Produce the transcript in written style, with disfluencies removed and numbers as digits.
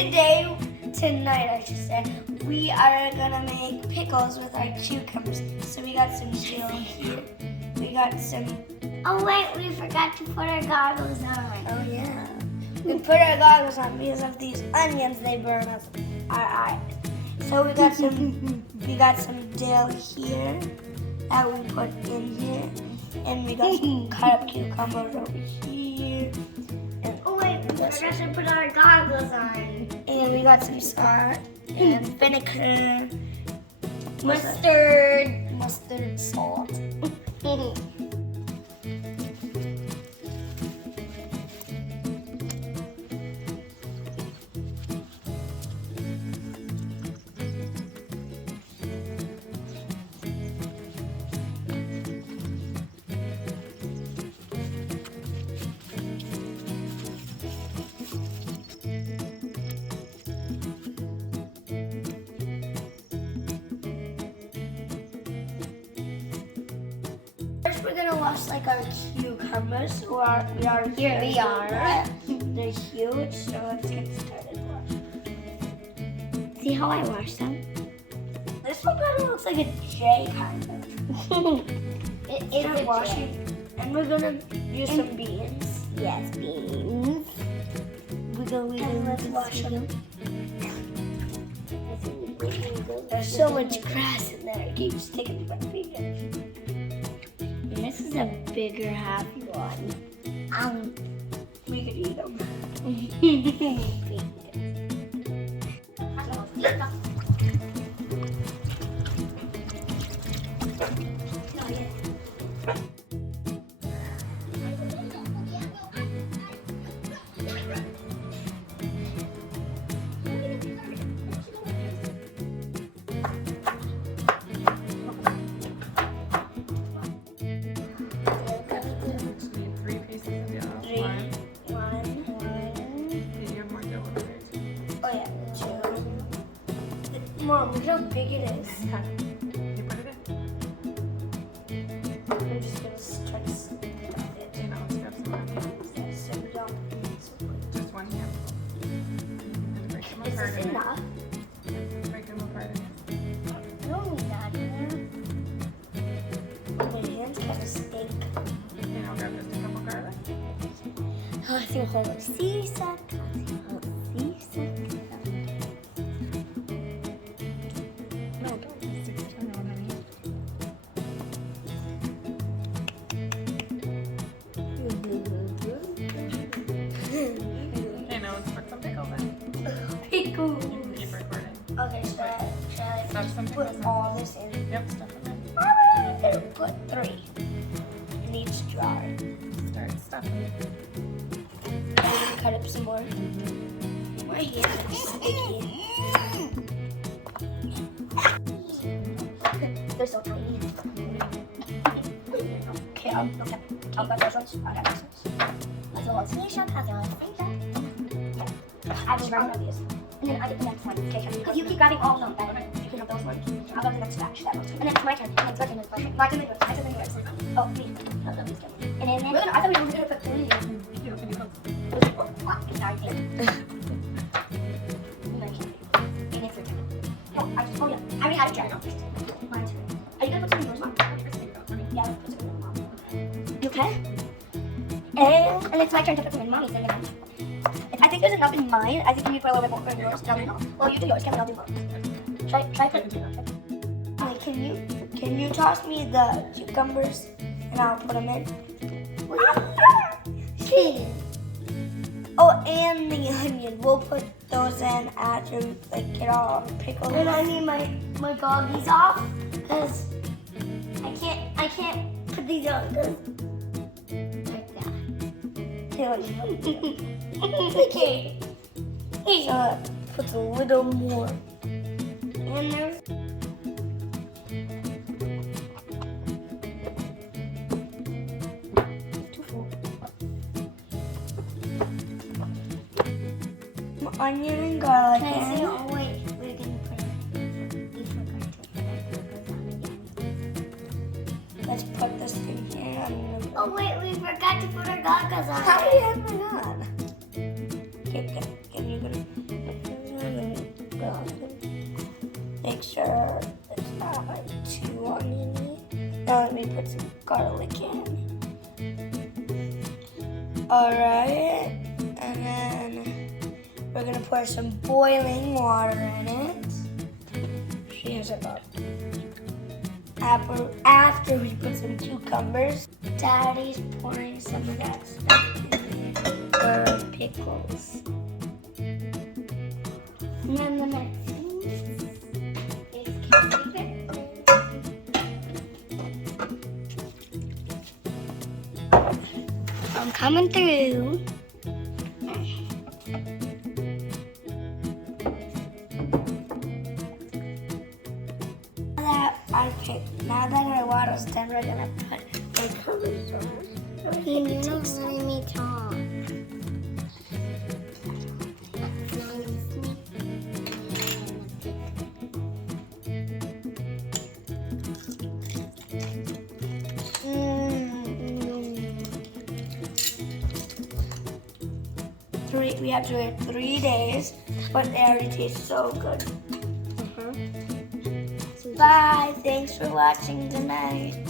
Tonight I should say, we are gonna make pickles with our cucumbers. So we got some dill here. We got some. Oh wait, we forgot to put our goggles on. Oh yeah. We put our goggles on because of these onions. They burn us our eyes. So we got some. We got some dill here that we put in here, and we got some cut up cucumbers over here. And Oh wait, we forgot to put our goggles on. And we got some salt and vinegar, mustard, salt. First, we're gonna wash like our cucumbers. We are here. We are. They're huge, so let's get started washing. See how I wash them? This one kind of looks like a J, kind of. It is Start a washing, and we're gonna use some beans. Yes, beans. And let's wash them. There's so much grass in there. It keeps sticking to my fingers. And this is a bigger happy one. We could eat them. Mom, look how big it is. You put it in. I'm just gonna try to stuff it. You know, scrub some onions. So we don't need so much. Just one handful. And break them Is apart. this in enough? it. Break them apart. in it. No, not enough. My hands kind of stink. And I'll grab just a couple garlic. Oh, I think hold on. Season. Okay, now let's put some pickles in. Pickles. You can keep recording. Okay, should I Stuff some put pickles in. all this in? Yep, stuff them in. I'm gonna put 3 in each jar. Start stuffing. I'm gonna cut up some more. My hands are sticky. They're so tiny. Okay, I'll cut those ones. I'll cut those ones. I will grab one of these. And then I get the next one. Okay, Because you keep grabbing all of them. You can have those ones. I'll go to the next batch. That one's And then it's my turn. And then it's your turn. It's my turn. my turn is yours. Oh, me. No, no, please go. And then I thought we were gonna put 3. You do, can you put sorry. And it's your turn. No, I just, oh yeah. I already had a jar. My turn. Are you gonna put some in yours, Mom? Yeah, let's put some in Mom. You okay? And it's my turn to put some in Mommy's. And then I think there's enough in mine. I think you need to put a little bit more in yours. No, no, no. Well, you do yours. Can I'll do mine. Try put. Wait, can you toss me the cucumbers and I'll put them in? Oh, and the onion. We'll put those in after we get all pickled. And I need my goggies off because I can't put these on because like that. Okay. So put a little more. And there's onion and garlic. Can I say, in. oh wait, we're gonna put we forgot to Let's put this in here. Oh wait, we forgot to put our goggles on. How do you have mine on? Okay, can you go? we put some garlic in. Alright, and then we're gonna pour some boiling water in it. She has about. After we put some cucumbers, Daddy's pouring some of that stuff in there for pickles. And then the next thing is I'm coming through. Now that our water's done, we're gonna put our covers on. You're not letting me talk. We have to wait 3 days, but they already taste so good. Bye. Thanks for watching tonight.